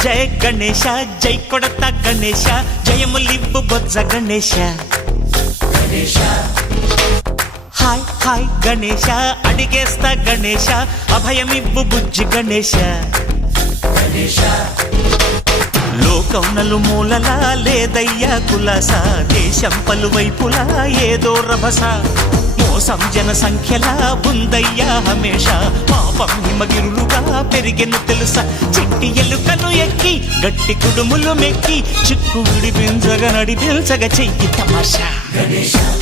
జయ గణేశ జై కొడత గణేశ జయములివ్వు బొజ్జ Ganesha hi hi Ganesha అడిగేస్తా Ganesha అభయమివ్వు బుజ్జి గణేశ లోకం నలుమూలలా లేదయ్యా కులాస దేశం పలువైపులా ఏదో రభస మోసం జన సంఖ్యలా ఉందయ్యా హమేష పాపం హిమగిరులుగా పెరిగెను తెలుసా చిట్టి ఎలుకలు ఎక్కి గట్టి కుడుములు మెక్కి చిక్కు విడిపించగా నడిపించగా చెయ్యి తమాషా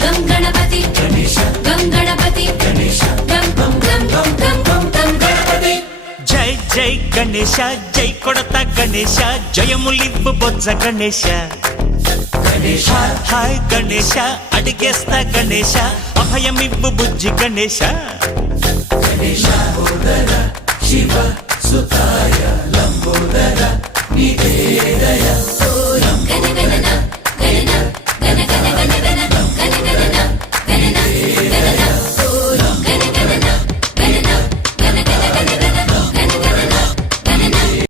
గం గణపతి గం గణపతి గం గం గం గం గం గం గణపతి జై జై గణేశ జై కొడత గణేశ జయములివ్వు బొజ్జ గణేశ హాయ్ హాయ్ గణేశ అడిగేస్తా గణేశ అభయమివ్వు బుజ్జి గణేశ శివ సుతాయ లంబోదర నివేద